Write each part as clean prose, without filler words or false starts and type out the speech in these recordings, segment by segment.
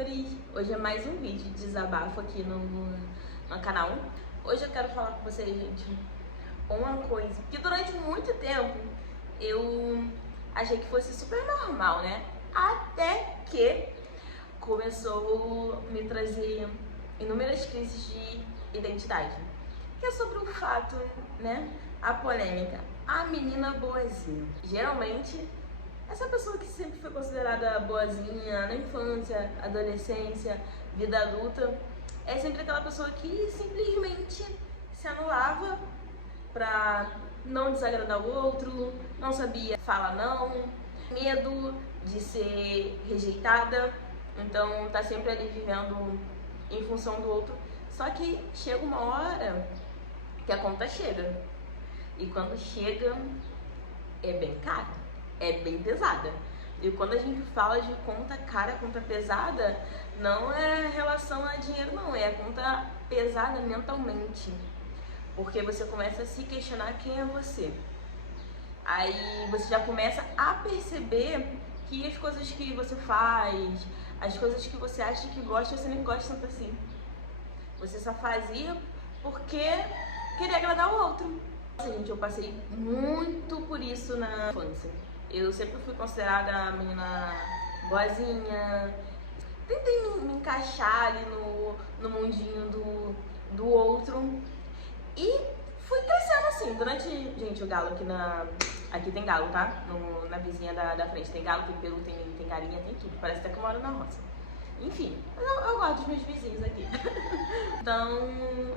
amores! Hoje é mais um vídeo de desabafo aqui no canal. Hoje eu quero falar com vocês, gente, uma coisa que durante muito tempo eu achei que fosse super normal, né? Até que começou a me trazer inúmeras crises de identidade. Que é sobre o fato, né? A polêmica, a menina boazinha. Geralmente, essa pessoa que sempre foi considerada boazinha na infância, adolescência, vida adulta, é sempre aquela pessoa que simplesmente se anulava pra não desagradar o outro, não sabia falar não, medo de ser rejeitada, então tá sempre ali vivendo em função do outro. Só que chega uma hora que a conta chega, e quando chega é bem cara, é bem pesada. E quando a gente fala de conta cara, conta pesada, não é relação a dinheiro não, é a conta pesada mentalmente. Porque você começa a se questionar quem é você. Aí você já começa a perceber que as coisas que você faz, as coisas que você acha que gosta, você nem gosta tanto assim. Você só fazia porque queria agradar o outro. Nossa, gente, eu passei muito por isso na infância. Eu sempre fui considerada a menina boazinha. Tentei me encaixar ali no mundinho do outro. E fui crescendo assim, durante... Gente, o galo aqui tem galo, tá? Na vizinha da frente tem galo, tem peru, tem galinha, tem tudo. Parece até que eu moro na roça. Enfim, eu gosto dos meus vizinhos aqui. Então,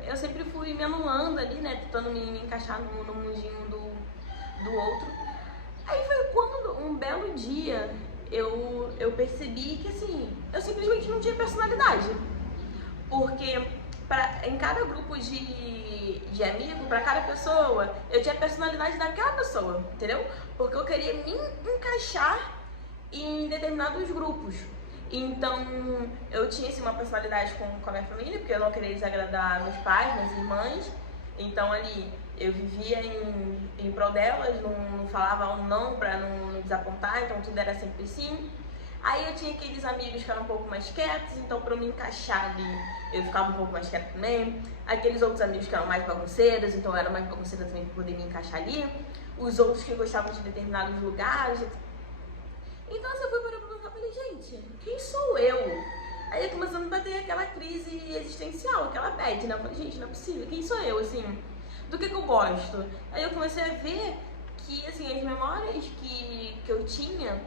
eu sempre fui me anulando ali, né? Tentando me encaixar no mundinho do outro. Aí foi quando, um belo dia, eu percebi que, assim, eu simplesmente não tinha personalidade. Porque em cada grupo de amigo, pra cada pessoa, eu tinha a personalidade daquela pessoa, entendeu? Porque eu queria me encaixar em determinados grupos. Então, eu tinha assim, uma personalidade com a minha família, porque eu não queria desagradar meus pais, minhas irmãs. Então, ali, eu vivia em prol delas, não falava um não pra não desapontar, então tudo era sempre sim. Aí eu tinha aqueles amigos que eram um pouco mais quietos, então pra eu me encaixar ali, eu ficava um pouco mais quieta também. Aqueles outros amigos que eram mais bagunceiros, então eu era mais bagunceira também pra poder me encaixar ali. Os outros que gostavam de determinados lugares. Então assim, eu fui para perguntar, falei, gente, quem sou eu? Aí começou a me bater aquela crise existencial, aquela bad, né? Eu falei, gente, não é possível, quem sou eu, assim, do que eu gosto? Aí eu comecei a ver que, assim, as memórias que eu tinha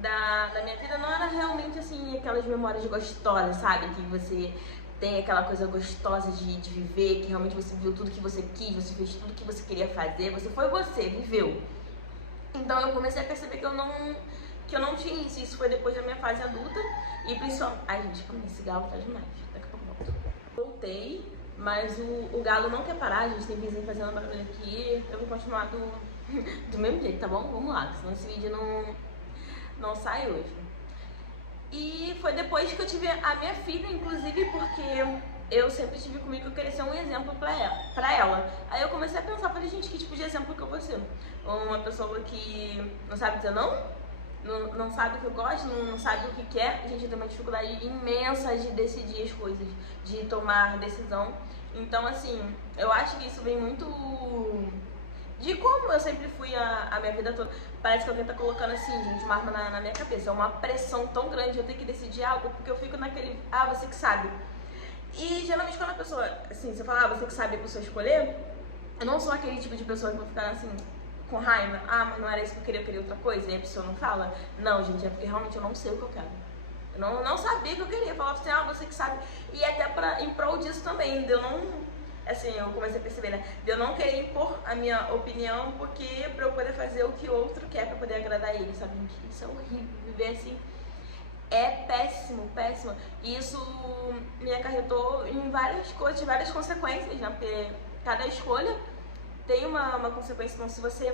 da minha vida não era realmente, assim, aquelas memórias gostosas, sabe? Que você tem aquela coisa gostosa de viver, que realmente você viu tudo que você quis, você fez tudo que você queria fazer, você viveu. Então eu comecei a perceber que eu não tinha isso. Isso foi depois da minha fase adulta e principalmente... Ai, gente, calma aí, esse galo tá demais. Daqui a pouco eu volto. Voltei, mas o galo não quer parar, a gente tem vizinho fazendo barulho aqui. Eu vou continuar do mesmo jeito, tá bom? Vamos lá, senão esse vídeo não sai hoje. E foi depois que eu tive a minha filha, inclusive, porque eu sempre tive comigo que eu queria ser um exemplo pra ela. Aí eu comecei a pensar, falei, gente, que tipo de exemplo que eu vou ser? Uma pessoa que não sabe dizer não sabe o que eu gosto, não sabe o que quer. Gente, eu tenho uma dificuldade imensa de decidir as coisas, de tomar decisão. Então, assim, eu acho que isso vem muito de como eu sempre fui a minha vida toda. Parece que alguém tá colocando assim, gente, uma arma na minha cabeça. É uma pressão tão grande, eu tenho que decidir algo, porque eu fico naquele, você que sabe. E geralmente quando a pessoa, assim, você fala, você que sabe a pessoa escolher, eu não sou aquele tipo de pessoa que vou ficar assim, com raiva, mas não era isso que eu queria outra coisa, e a pessoa não fala. Não, gente, é porque realmente eu não sei o que eu quero. Eu não sabia o que eu queria, eu falava assim, você que sabe. E até em prol disso também, eu não... Assim, eu comecei a perceber, né? De eu não querer impor a minha opinião, porque pra eu poder fazer o que o outro quer, pra poder agradar ele, sabe? Isso é horrível, viver assim é péssimo, péssimo. E isso me acarretou em várias coisas, várias consequências, né? Porque cada escolha tem uma consequência. Então, se você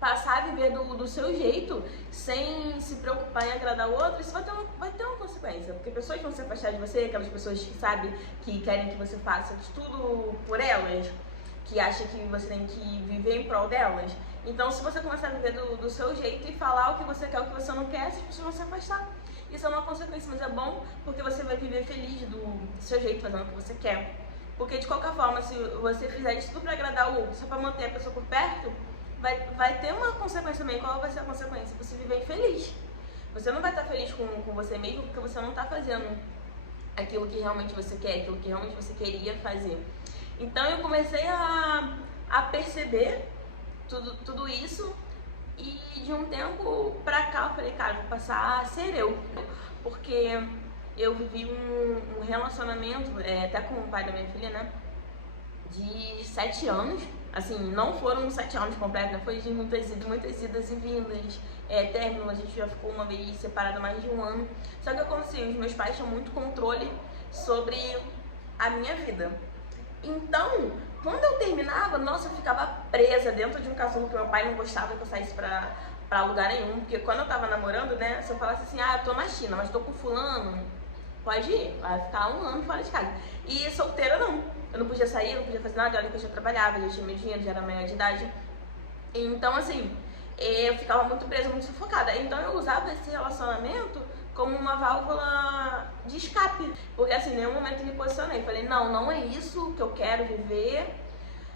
passar a viver do seu jeito, sem se preocupar em agradar o outro, isso vai ter uma consequência. Porque pessoas vão se afastar de você, aquelas pessoas que sabem, que querem que você faça de tudo por elas, que acham que você tem que viver em prol delas. Então, se você começar a viver do seu jeito e falar o que você quer, o que você não quer, essas pessoas vão se afastar. Isso é uma consequência, mas é bom porque você vai viver feliz do seu jeito, fazendo o que você quer. Porque, de qualquer forma, se você fizer isso tudo pra agradar o outro, só pra manter a pessoa por perto, vai ter uma consequência também. Qual vai ser a consequência? Você viver infeliz. Você não vai estar feliz com você mesmo porque você não está fazendo aquilo que realmente você quer, aquilo que realmente você queria fazer. Então eu comecei a perceber tudo isso e de um tempo pra cá eu falei, cara, vou passar a ser eu. Porque eu vivi um relacionamento, até com o pai da minha filha, né, de 7 anos. Assim, não foram 7 anos completos, né? Foi de muitas idas e vindas, término, a gente já ficou uma vez separada mais de 1 ano. Só que assim, os meus pais tinham muito controle sobre a minha vida. Então, quando eu terminava, nossa, eu ficava presa dentro de um casulo que meu pai não gostava que eu saísse pra lugar nenhum. Porque quando eu tava namorando, né, se eu falasse assim, eu tô na China, mas tô com fulano, pode ir, vai ficar 1 ano fora de casa. E solteira não, eu não podia sair, não podia fazer nada, olha que eu já trabalhava, já tinha meu dinheiro, já era maior de idade. Então assim, eu ficava muito presa, muito sufocada. Então eu usava esse relacionamento como uma válvula de escape. Porque assim, em nenhum momento eu me posicionei, falei, não é isso que eu quero viver.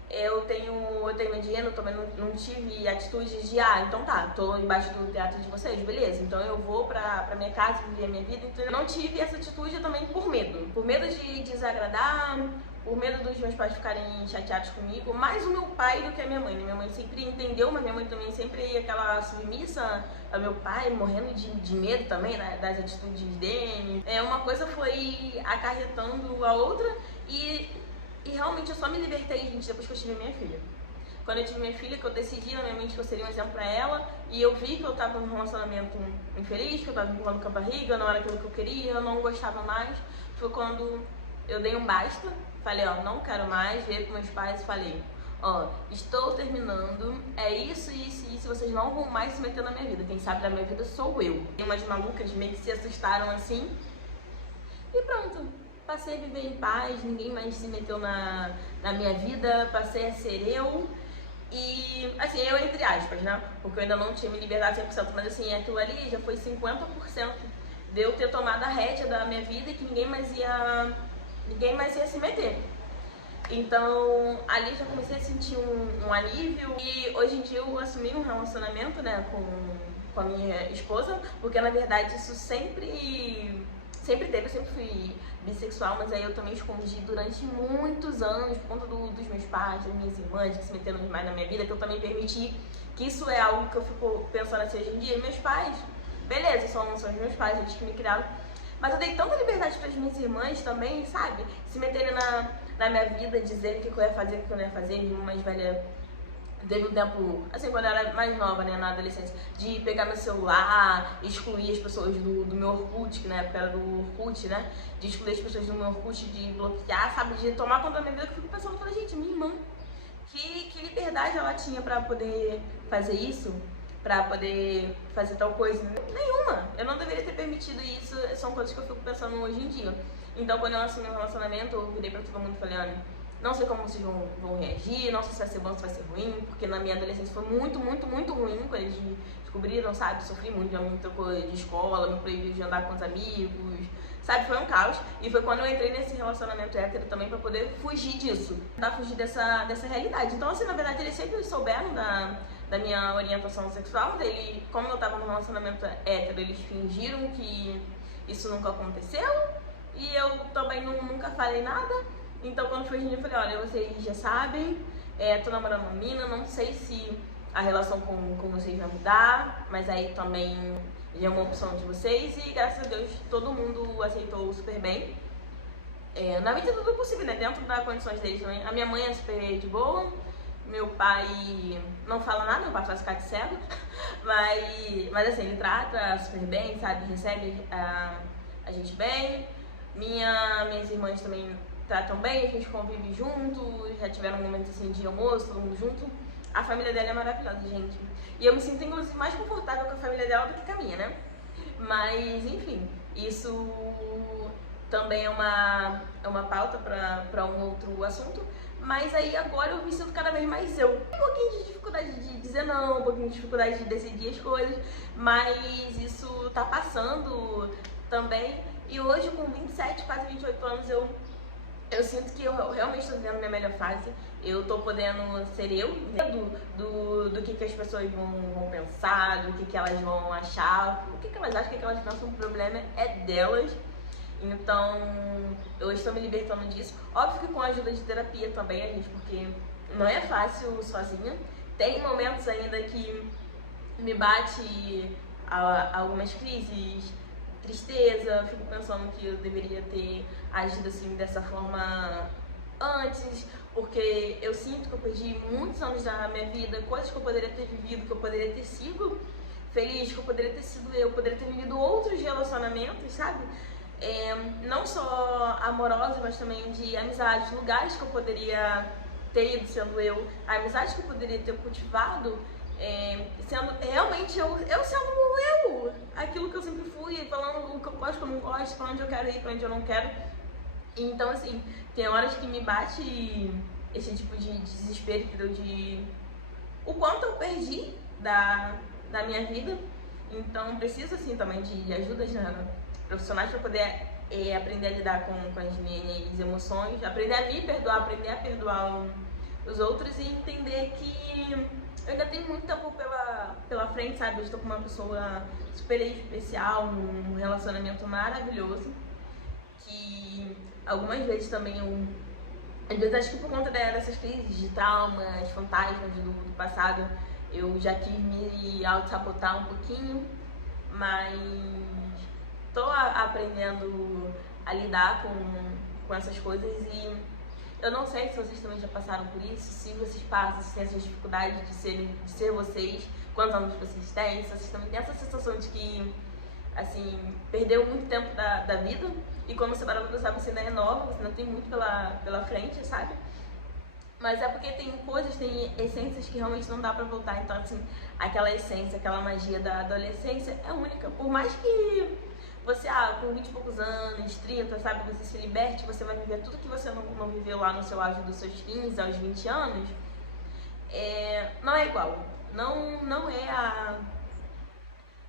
Eu tenho meu dinheiro, eu também não tive atitudes de, então tá, tô embaixo do teatro de vocês, beleza, então eu vou pra minha casa, viver a minha vida. Então eu não tive essa atitude também por medo de desagradar, por medo dos meus pais ficarem chateados comigo, mais o meu pai do que a minha mãe. Minha mãe sempre entendeu, mas minha mãe também sempre aquela submissa ao meu pai, morrendo de medo também, né, das atitudes dele. Uma coisa foi acarretando a outra e realmente eu só me libertei, gente, depois que eu tive minha filha. Quando eu tive minha filha, que eu decidi na minha mente que eu seria um exemplo pra ela, e eu vi que eu tava num relacionamento infeliz, que eu tava empurrando com a barriga, não era aquilo que eu queria, eu não gostava mais. Foi quando eu dei um basta, falei, não quero mais, veio com meus pais e falei, estou terminando, é isso, vocês não vão mais se meter na minha vida, quem sabe da minha vida sou eu. Tem umas malucas meio que se assustaram assim, e pronto. Passei a viver em paz, ninguém mais se meteu na minha vida, passei a ser eu. E, assim, eu entre aspas, né? Porque eu ainda não tinha me libertado 100%, mas assim, aquilo ali já foi 50% de eu ter tomado a rédea da minha vida e que ninguém mais ia se meter. Então, ali já comecei a sentir um alívio e hoje em dia eu assumi um relacionamento, né, com a minha esposa, porque na verdade isso sempre teve, eu sempre fui bissexual, mas aí eu também escondi durante muitos anos por conta dos meus pais, das minhas irmãs, que se meteram demais na minha vida, que eu também permiti, que isso é algo que eu fico pensando assim hoje em dia. Meus pais, beleza, são os meus pais, eles que me criaram, mas eu dei tanta liberdade para as minhas irmãs também, sabe? Se meterem na minha vida, dizer o que eu ia fazer, o que eu não ia fazer. Minha irmã mais velha teve um tempo, assim, quando eu era mais nova, né, na adolescência, de pegar meu celular, excluir as pessoas do meu Orkut, que na época era do Orkut, né, de excluir as pessoas do meu Orkut, de bloquear, sabe, de tomar conta da minha vida, que eu fico pensando, falei, gente, minha irmã, que liberdade ela tinha pra poder fazer isso, pra poder fazer tal coisa? Nenhuma, eu não deveria ter permitido isso, são coisas que eu fico pensando hoje em dia. Então, quando eu assumi um relacionamento, eu virei pra todo mundo e falei, olha, não sei como vocês vão reagir, não sei se vai ser bom, se vai ser ruim, porque na minha adolescência foi muito, muito, muito ruim quando eles descobriram, sabe? Sofri muito, já me trocou de escola, me proibiu de andar com os amigos, sabe? Foi um caos. E foi quando eu entrei nesse relacionamento hétero também pra poder fugir disso, pra fugir dessa realidade. Então, assim, na verdade, eles sempre souberam da minha orientação sexual, como eu tava no relacionamento hétero, eles fingiram que isso nunca aconteceu, e eu também nunca falei nada. Então, quando foi hoje em dia, eu falei, olha, vocês já sabem, tô namorando uma menina, não sei se a relação com vocês vai mudar, mas aí também já é uma opção de vocês e, graças a Deus, todo mundo aceitou super bem. Na medida do possível, né? Dentro das condições deles também. A minha mãe é super de boa, meu pai não fala nada, meu pai faz ficar de cego, mas assim, ele trata super bem, sabe? Recebe a gente bem. Minhas irmãs também tratam bem, a gente convive junto, já tiveram um momento assim de almoço, todo mundo junto. A família dela é maravilhosa, gente. E eu me sinto, inclusive, mais confortável com a família dela do que com a minha, né? Mas, enfim, isso também é uma pauta para um outro assunto. Mas aí agora eu me sinto cada vez mais eu. Um pouquinho de dificuldade de dizer não, um pouquinho de dificuldade de decidir as coisas, mas isso tá passando também. E hoje, com 27, quase 28 anos, eu sinto que eu realmente estou vivendo minha melhor fase. Eu tô podendo ser eu, do que as pessoas vão pensar, do que elas vão achar, o que elas acham, o que elas pensam, o problema é delas. Então, eu estou me libertando disso. Óbvio que com a ajuda de terapia também, gente, porque não é fácil sozinha. Tem momentos ainda que me bate algumas crises, tristeza, fico pensando que eu deveria ter agido assim dessa forma antes, porque eu sinto que eu perdi muitos anos da minha vida, coisas que eu poderia ter vivido, que eu poderia ter sido feliz, que eu poderia ter sido eu, poderia ter vivido outros relacionamentos, sabe? Não só amorosos, mas também de amizades, lugares que eu poderia ter ido sendo eu, a amizade que eu poderia ter cultivado, sendo realmente eu sendo eu, aquilo que eu sempre fui, falando o que eu gosto, o que eu não gosto, pra onde eu quero ir, pra onde eu não quero. Então, assim, tem horas que me bate esse tipo de desespero, de o quanto eu perdi da minha vida. Então, preciso, assim, também de ajudas, né, profissionais para poder aprender a lidar com as minhas emoções, aprender a me perdoar, aprender a perdoar os outros e entender que eu ainda tenho muito tempo pela frente, sabe? Eu estou com uma pessoa super especial, num relacionamento maravilhoso, que algumas vezes também às vezes acho que por conta dessas crises de traumas, fantasmas do passado, eu já quis me auto-sabotar um pouquinho, mas tô aprendendo a lidar com essas coisas e eu não sei se vocês também já passaram por isso, se vocês passam, se têm essas dificuldades de ser vocês, quantos anos vocês têm, se vocês também têm essa sensação de que, assim, perdeu muito tempo da vida e quando você para pra pensar, você ainda é nova, você ainda tem muito pela frente, sabe? Mas é porque tem coisas, tem essências que realmente não dá pra voltar, então, assim, aquela essência, aquela magia da adolescência é única, por mais que você, com 20 e poucos anos, 30, sabe, você se liberte, você vai viver tudo que você não viveu lá no seu auge dos seus 15 aos 20 anos, não é igual, não é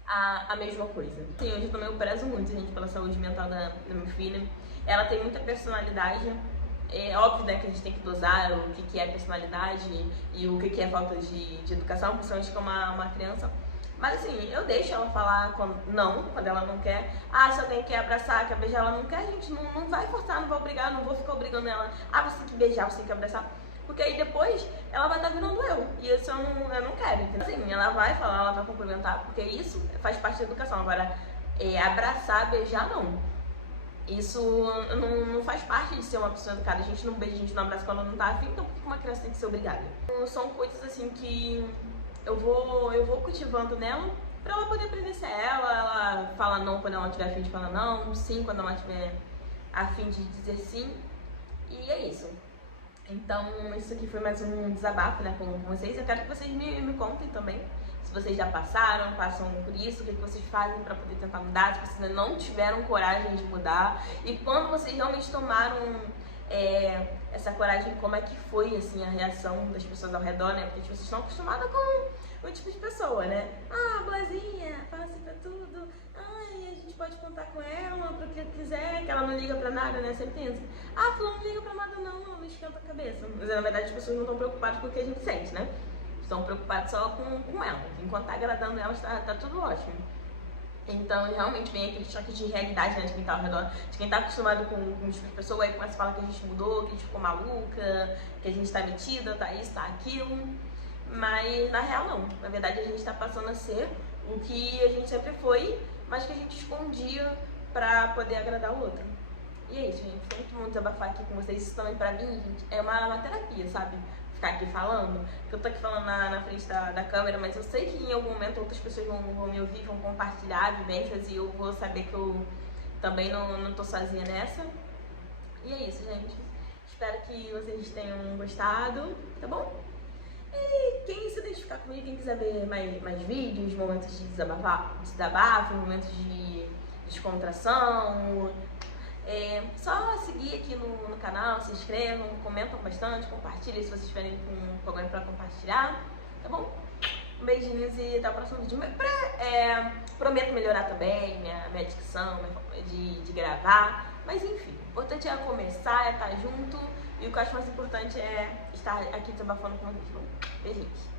a mesma coisa. Sim, hoje também eu prezo muito, gente, pela saúde mental da minha filha. Ela tem muita personalidade. É óbvio, né, que a gente tem que dosar o que é personalidade e o que é falta de educação, principalmente com uma criança. Mas assim, eu deixo ela falar quando ela não quer. Se alguém quer abraçar, quer beijar, ela não quer, a gente não vai forçar, não vai obrigar, não vou ficar obrigando ela. Você tem que beijar, você tem que abraçar. Porque aí depois ela vai estar virando eu. E isso eu não quero, entendeu? Assim, ela vai falar, ela vai complementar, porque isso faz parte da educação. Agora, abraçar, beijar, não. Isso não faz parte de ser uma pessoa educada. A gente não beija, a gente não abraça quando ela não tá afim, então por que uma criança tem que ser obrigada? São coisas assim que eu vou cultivando nela pra ela poder aprender a ser ela fala não quando ela tiver afim de falar não, sim quando ela tiver afim de dizer sim. E é isso. Então, isso aqui foi mais um desabafo, né, com vocês. Eu quero que vocês me contem também se vocês já passam por isso, o que vocês fazem para poder tentar mudar, se vocês ainda não tiveram coragem de mudar e quando vocês realmente tomaram essa coragem, como é que foi, assim, a reação das pessoas ao redor, né, porque vocês estão acostumadas com o tipo de pessoa, né, boazinha, fala assim pra tudo, a gente pode contar com ela pro que quiser, que ela não liga pra nada, né, sempre tem assim, fulano não liga pra nada não esquenta a cabeça, mas na verdade as pessoas não estão preocupadas com o que a gente sente, né, estão preocupados só com ela, enquanto tá agradando elas tá tudo ótimo. Então realmente vem aquele choque de realidade, né, de quem tá ao redor, de quem tá acostumado com o tipo de pessoa, aí começa a falar que a gente mudou, que a gente ficou maluca, que a gente tá metida, tá isso, tá aquilo, mas na real não, na verdade a gente tá passando a ser o que a gente sempre foi, mas que a gente escondia pra poder agradar o outro. E é isso, gente, foi muito bom desabafar aqui com vocês, isso também pra mim, gente, é uma terapia, sabe? Ficar aqui falando, que eu tô aqui falando na frente da câmera, mas eu sei que em algum momento outras pessoas vão me ouvir, vão compartilhar vivências e eu vou saber que eu também não tô sozinha nessa. E é isso, gente. Espero que vocês tenham gostado, tá bom? E quem se identificar comigo, quem quiser ver mais vídeos, momentos de desabafo, momentos de descontração, Só seguir aqui no canal, se inscrevam, comentam bastante, compartilhem se vocês tiverem com alguém pra compartilhar, tá bom? Beijinhos e até o próximo vídeo. Prometo melhorar também minha dicção, minha forma de gravar. Mas enfim, o importante é começar, é estar junto. E o que eu acho mais importante é estar aqui desabafando com vocês. Beijinhos.